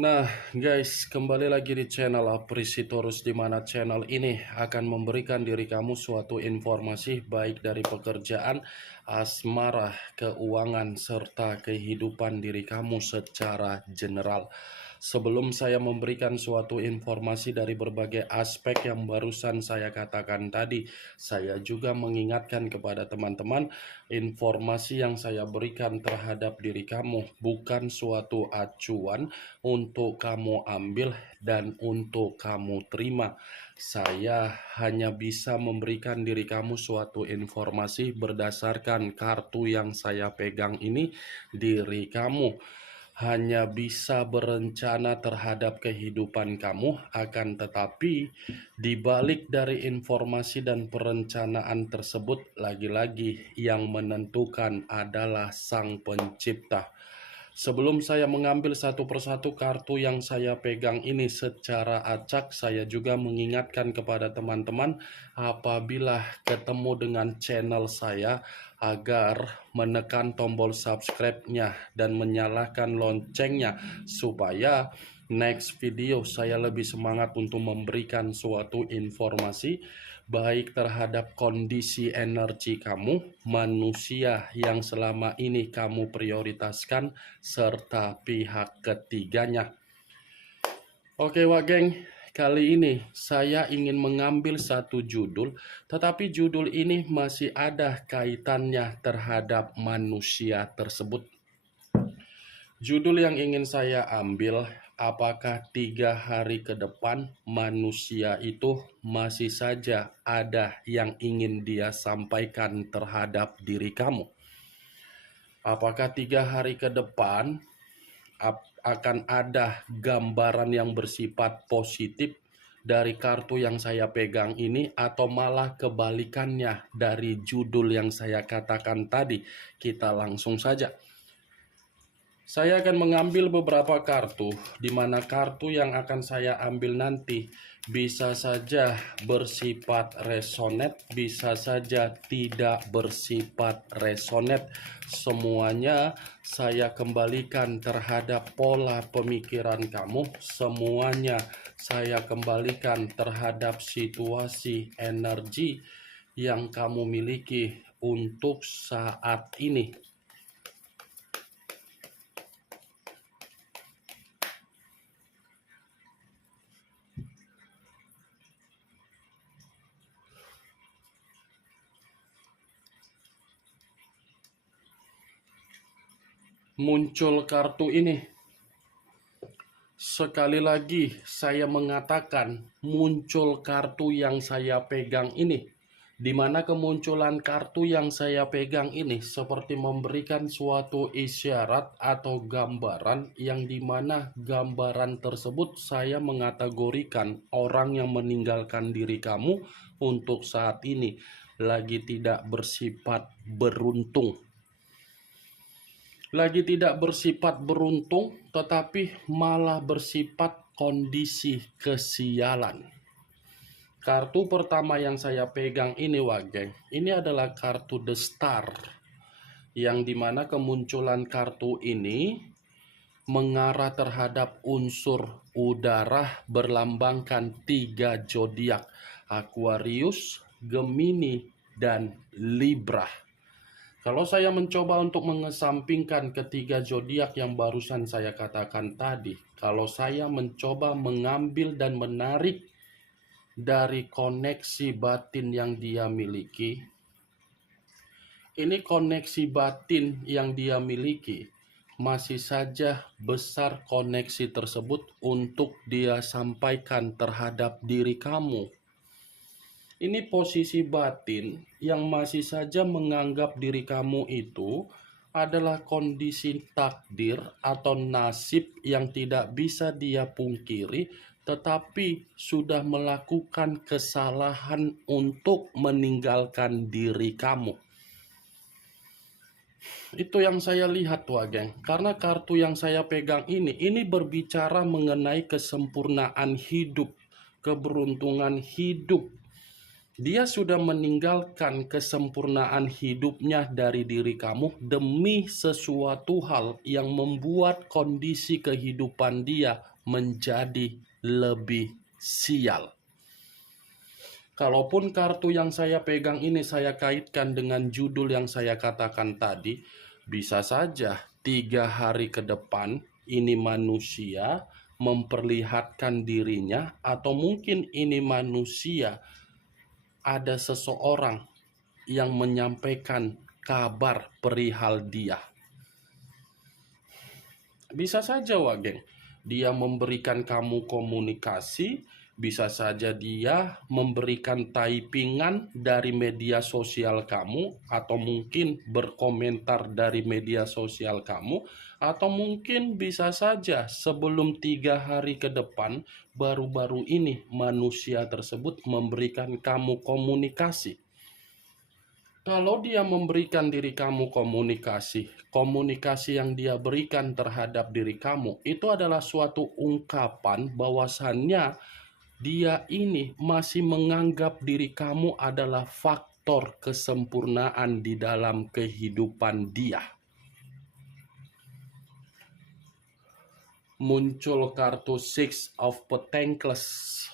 Nah guys, kembali lagi di channel Aprisitorus, di mana channel ini akan memberikan diri kamu suatu informasi baik dari pekerjaan, asmara, keuangan, serta kehidupan diri kamu secara general. Sebelum saya memberikan suatu informasi dari berbagai aspek yang barusan saya katakan tadi, saya juga mengingatkan kepada teman-teman, informasi yang saya berikan terhadap diri kamu bukan suatu acuan untuk kamu ambil dan untuk kamu terima. Saya hanya bisa memberikan diri kamu suatu informasi berdasarkan kartu yang saya pegang ini. Diri kamu hanya bisa berencana terhadap kehidupan kamu, akan tetapi di balik dari informasi dan perencanaan tersebut, lagi-lagi yang menentukan adalah Sang Pencipta. Sebelum saya mengambil satu persatu kartu yang saya pegang ini secara acak, saya juga mengingatkan kepada teman-teman apabila ketemu dengan channel saya agar menekan tombol subscribe-nya dan menyalakan loncengnya supaya next video saya lebih semangat untuk memberikan suatu informasi baik terhadap kondisi energi kamu, manusia yang selama ini kamu prioritaskan, serta pihak ketiganya. Oke wak geng, kali ini saya ingin mengambil satu judul, tetapi judul ini masih ada kaitannya terhadap manusia tersebut. Judul yang ingin saya ambil, apakah 3 hari ke depan manusia itu masih saja ada yang ingin dia sampaikan terhadap diri kamu? Apakah 3 hari ke depan akan ada gambaran yang bersifat positif dari kartu yang saya pegang ini, atau malah kebalikannya dari judul yang saya katakan tadi? Kita langsung saja. Saya akan mengambil beberapa kartu, di mana kartu yang akan saya ambil nanti bisa saja bersifat resonet, bisa saja tidak bersifat resonet. Semuanya saya kembalikan terhadap pola pemikiran kamu, semuanya saya kembalikan terhadap situasi energi yang kamu miliki untuk saat ini. Muncul kartu ini. Sekali lagi saya mengatakan muncul kartu yang saya pegang ini, di mana kemunculan kartu yang saya pegang ini seperti memberikan suatu isyarat atau gambaran, yang dimana gambaran tersebut saya mengategorikan orang yang meninggalkan diri kamu untuk saat ini lagi tidak bersifat beruntung. Lagi tidak bersifat beruntung, tetapi malah bersifat kondisi kesialan. Kartu pertama yang saya pegang ini wageng, ini adalah kartu The Star, yang dimana kemunculan kartu ini mengarah terhadap unsur udara berlambangkan 3 zodiak: Aquarius, Gemini, dan Libra. Kalau saya mencoba untuk mengesampingkan ketiga zodiak yang barusan saya katakan tadi, kalau saya mencoba mengambil dan menarik dari koneksi batin yang dia miliki, ini koneksi batin yang dia miliki masih saja besar koneksi tersebut untuk dia sampaikan terhadap diri kamu. Ini posisi batin yang masih saja menganggap diri kamu itu adalah kondisi takdir atau nasib yang tidak bisa dia pungkiri, tetapi sudah melakukan kesalahan untuk meninggalkan diri kamu. Itu yang saya lihat wageng, karena kartu yang saya pegang ini berbicara mengenai kesempurnaan hidup, keberuntungan hidup, Dia sudah meninggalkan kesempurnaan hidupnya dari diri kamu demi sesuatu hal yang membuat kondisi kehidupan dia menjadi lebih sial. Kalaupun kartu yang saya pegang ini saya kaitkan dengan judul yang saya katakan tadi, bisa saja 3 hari ke depan ini manusia memperlihatkan dirinya, atau mungkin ini manusia ada seseorang yang menyampaikan kabar perihal dia. Bisa saja Wageng, dia memberikan kamu komunikasi, bisa saja dia memberikan typingan dari media sosial kamu, atau mungkin berkomentar dari media sosial kamu, atau mungkin bisa saja sebelum 3 hari ke depan, baru-baru ini manusia tersebut memberikan kamu komunikasi. Kalau dia memberikan diri kamu komunikasi yang dia berikan terhadap diri kamu, itu adalah suatu ungkapan bahwasannya dia ini masih menganggap diri kamu adalah faktor kesempurnaan di dalam kehidupan dia. Muncul kartu Six of Pentacles.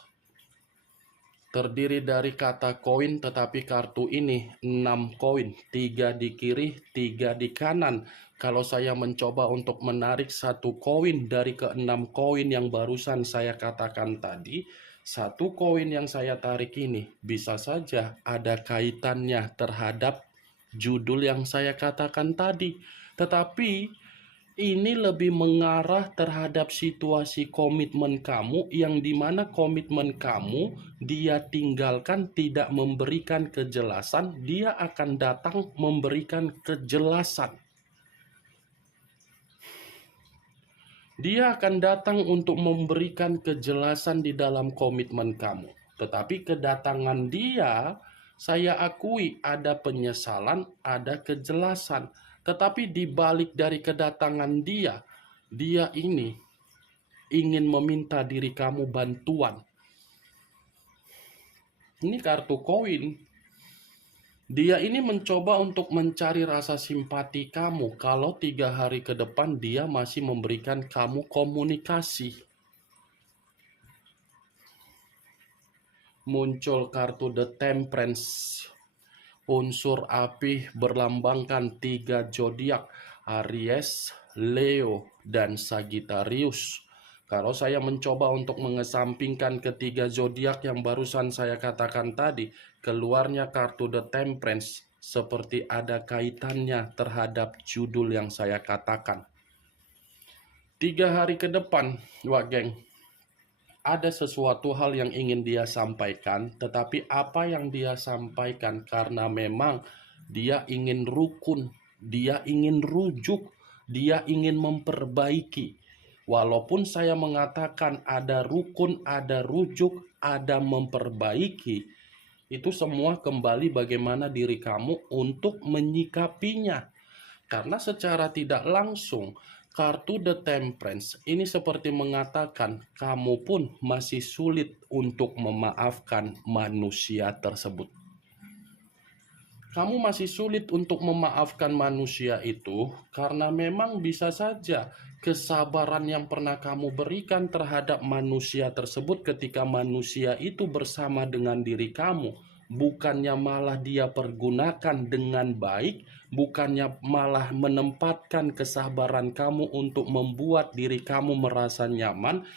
Terdiri dari kata koin, tetapi kartu ini 6 koin, 3 di kiri, 3 di kanan. Kalau saya mencoba untuk menarik 1 koin dari ke-6 koin yang barusan saya katakan tadi, 1 koin yang saya tarik ini bisa saja ada kaitannya terhadap judul yang saya katakan tadi. Tetapi ini lebih mengarah terhadap situasi komitmen kamu, yang dimana komitmen kamu dia tinggalkan tidak memberikan kejelasan, dia akan datang memberikan kejelasan. Dia akan datang untuk memberikan kejelasan di dalam komitmen kamu. Tetapi kedatangan dia, saya akui ada penyesalan, ada kejelasan. Tetapi di balik dari kedatangan dia, dia ini ingin meminta diri kamu bantuan. Ini kartu koin. Dia ini mencoba untuk mencari rasa simpati kamu kalau 3 hari ke depan dia masih memberikan kamu komunikasi. Muncul kartu The Temperance. Unsur api berlambangkan 3 zodiak, Aries, Leo, dan Sagittarius. Kalau saya mencoba untuk mengesampingkan ketiga zodiak yang barusan saya katakan tadi, keluarnya kartu The Temperance seperti ada kaitannya terhadap judul yang saya katakan. 3 hari ke depan, Wageng, ada sesuatu hal yang ingin dia sampaikan, tetapi apa yang dia sampaikan karena memang dia ingin rukun, dia ingin rujuk, dia ingin memperbaiki. Walaupun saya mengatakan ada rukun, ada rujuk, ada memperbaiki, itu semua kembali bagaimana diri kamu untuk menyikapinya. Karena secara tidak langsung, kartu The Temperance ini seperti mengatakan kamu pun masih sulit untuk memaafkan manusia tersebut. Kamu masih sulit untuk memaafkan manusia itu karena memang bisa saja kesabaran yang pernah kamu berikan terhadap manusia tersebut ketika manusia itu bersama dengan diri kamu, bukannya malah dia pergunakan dengan baik, bukannya malah menempatkan kesabaran kamu untuk membuat diri kamu merasa nyaman,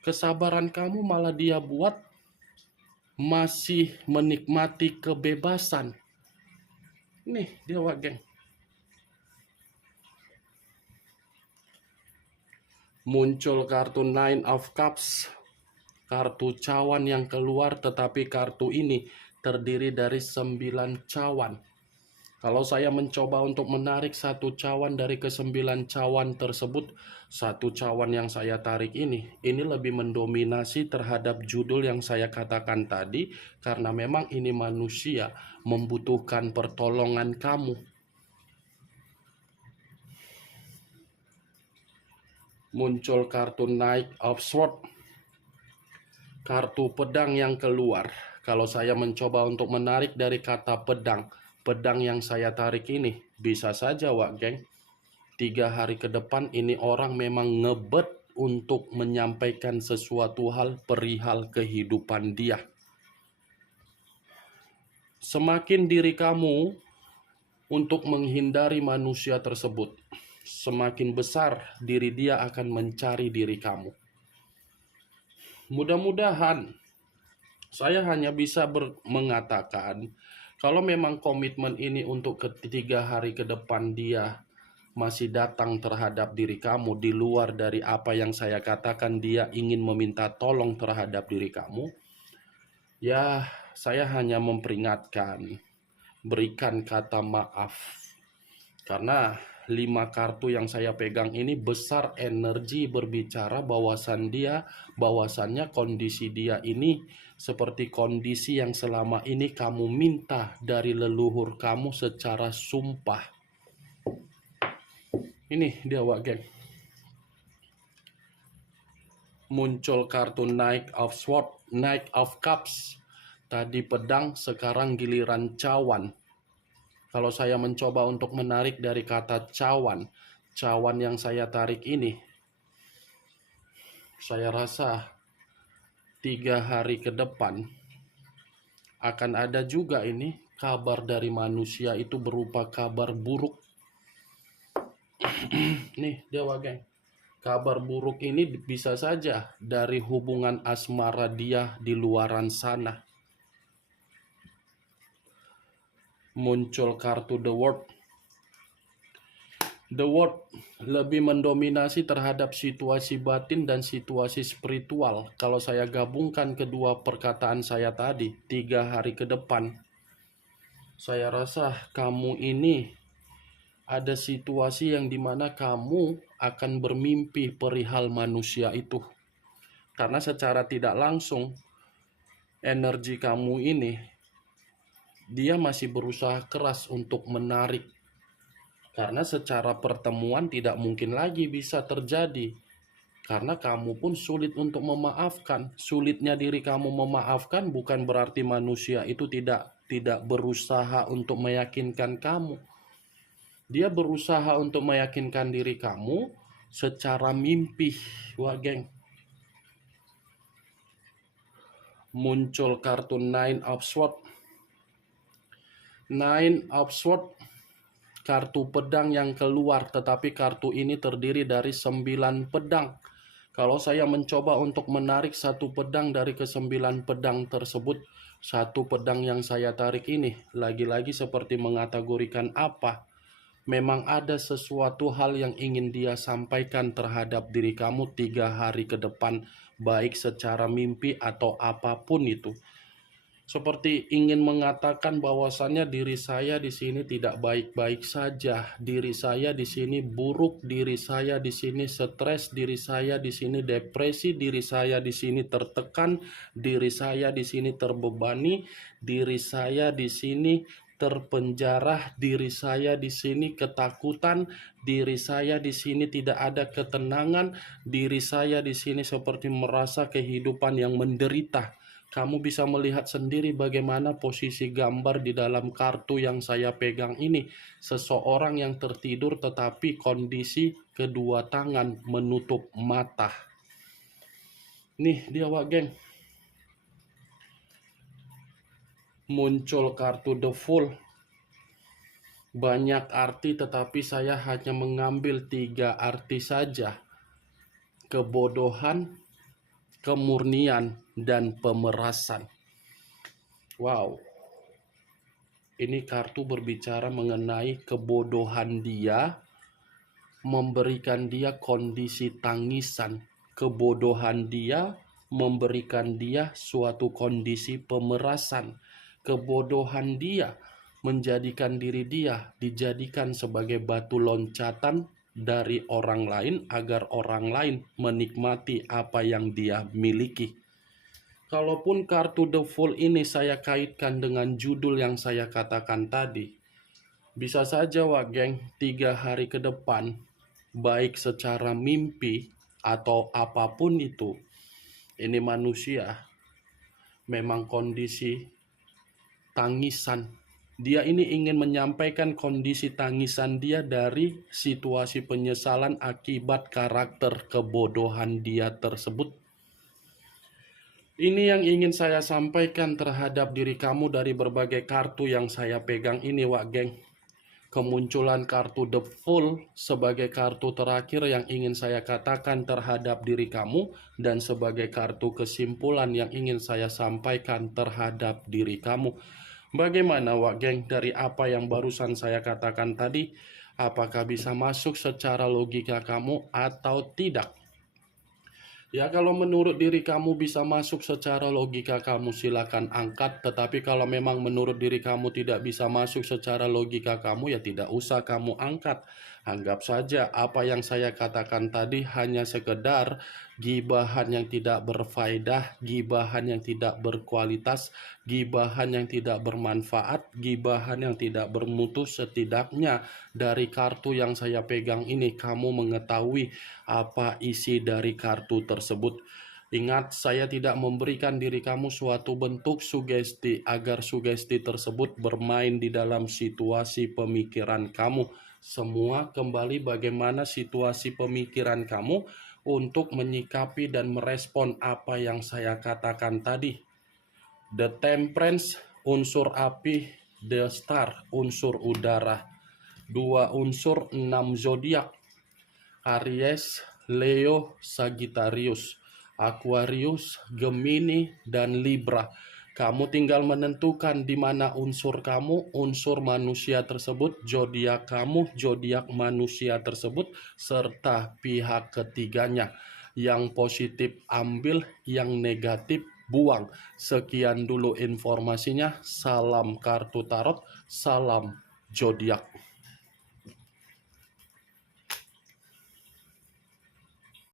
kesabaran kamu malah dia buat masih menikmati kebebasan. Nih dia Wageng. Muncul kartu Nine of Cups. Kartu cawan yang keluar, tetapi kartu ini terdiri dari 9 cawan. Kalau saya mencoba untuk menarik 1 cawan dari ke-9 cawan tersebut, 1 cawan yang saya tarik ini lebih mendominasi terhadap judul yang saya katakan tadi, karena memang ini manusia membutuhkan pertolongan kamu. Muncul kartu Knight of Swords. Kartu pedang yang keluar. kalau saya mencoba untuk menarik dari kata pedang, pedang yang saya tarik ini, bisa saja Wak geng, 3 hari ke depan ini orang memang ngebet untuk menyampaikan sesuatu hal perihal kehidupan dia. Semakin diri kamu untuk menghindari manusia tersebut, semakin besar diri dia akan mencari diri kamu. Mudah-mudahan saya hanya bisa mengatakan kalau memang komitmen ini untuk ketiga hari ke depan dia masih datang terhadap diri kamu di luar dari apa yang saya katakan, dia ingin meminta tolong terhadap diri kamu, ya saya hanya memperingatkan, berikan kata maaf. Karena 5 kartu yang saya pegang ini besar energi berbicara bahwasannya kondisi dia ini seperti kondisi yang selama ini kamu minta dari leluhur kamu secara sumpah. Ini dia Wak geng. Muncul kartu Knight of Swords, Knight of Cups. Tadi pedang, sekarang giliran cawan. Kalau saya mencoba untuk menarik dari kata cawan, cawan yang saya tarik ini, saya rasa 3 hari ke depan akan ada juga ini kabar dari manusia itu berupa kabar buruk. Nih Dewa geng, kabar buruk ini bisa saja dari hubungan asmara dia di luaran sana. Muncul kartu The World. The World lebih mendominasi terhadap situasi batin dan situasi spiritual. Kalau saya gabungkan kedua perkataan saya tadi, 3 hari ke depan, saya rasa kamu ini ada situasi yang dimana kamu akan bermimpi perihal manusia itu. Karena secara tidak langsung, energi kamu ini, dia masih berusaha keras untuk menarik. Karena secara pertemuan tidak mungkin lagi bisa terjadi. Karena kamu pun sulit untuk memaafkan. Sulitnya diri kamu memaafkan bukan berarti manusia itu tidak berusaha untuk meyakinkan kamu. Dia berusaha untuk meyakinkan diri kamu secara mimpi, Wak geng. Muncul kartu Nine of Swords. Nine of Swords, kartu pedang yang keluar, tetapi kartu ini terdiri dari 9 pedang. Kalau saya mencoba untuk menarik satu pedang dari ke-9 pedang tersebut, satu pedang yang saya tarik ini lagi-lagi seperti mengategorikan apa? Memang ada sesuatu hal yang ingin dia sampaikan terhadap diri kamu 3 hari ke depan, baik secara mimpi atau apapun itu. Seperti ingin mengatakan bahwasannya diri saya di sini tidak baik-baik saja, diri saya di sini buruk, diri saya di sini stres, diri saya di sini depresi, diri saya di sini tertekan, diri saya di sini terbebani, diri saya di sini terpenjara, diri saya di sini ketakutan, diri saya di sini tidak ada ketenangan, diri saya di sini seperti merasa kehidupan yang menderita. Kamu bisa melihat sendiri bagaimana posisi gambar di dalam kartu yang saya pegang ini. Seseorang yang tertidur tetapi kondisi kedua tangan menutup mata. Nih dia Wak geng. Muncul kartu The Fool. Banyak arti tetapi saya hanya mengambil 3 arti saja. Kebodohan, kemurnian, dan pemerasan. Wow. Ini kartu berbicara mengenai kebodohan dia, memberikan dia kondisi tangisan. Kebodohan dia memberikan dia suatu kondisi pemerasan. Kebodohan dia menjadikan diri dia dijadikan sebagai batu loncatan dari orang lain agar orang lain menikmati apa yang dia miliki. Kalaupun kartu The Fool ini saya kaitkan dengan judul yang saya katakan tadi, bisa saja Wak geng 3 hari ke depan, baik secara mimpi atau apapun itu, ini manusia memang kondisi tangisan. Dia ini ingin menyampaikan kondisi tangisan dia dari situasi penyesalan akibat karakter kebodohan dia tersebut. Ini yang ingin saya sampaikan terhadap diri kamu dari berbagai kartu yang saya pegang ini, Wak Geng. Kemunculan kartu The Fool sebagai kartu terakhir yang ingin saya katakan terhadap diri kamu, dan sebagai kartu kesimpulan yang ingin saya sampaikan terhadap diri kamu. Bagaimana, Wak Geng, dari apa yang barusan saya katakan tadi? Apakah bisa masuk secara logika kamu atau tidak? Ya, kalau menurut diri kamu bisa masuk secara logika kamu, silakan angkat. Tetapi kalau memang menurut diri kamu tidak bisa masuk secara logika kamu, ya tidak usah kamu angkat. Anggap saja apa yang saya katakan tadi hanya sekedar gibahan yang tidak berfaedah, gibahan yang tidak berkualitas, gibahan yang tidak bermanfaat, gibahan yang tidak bermutu. Setidaknya dari kartu yang saya pegang ini, kamu mengetahui apa isi dari kartu tersebut. Ingat, saya tidak memberikan diri kamu suatu bentuk sugesti agar sugesti tersebut bermain di dalam situasi pemikiran kamu. Semua kembali bagaimana situasi pemikiran kamu untuk menyikapi dan merespon apa yang saya katakan tadi. The Temperance, unsur api. The Star, unsur udara. Dua unsur 6 zodiak. Aries, Leo, Sagittarius, Aquarius, Gemini, dan Libra. Kamu tinggal menentukan di mana unsur kamu, unsur manusia tersebut, zodiak kamu, zodiak manusia tersebut, serta pihak ketiganya. Yang positif ambil, yang negatif buang. Sekian dulu informasinya. Salam kartu tarot, salam zodiak.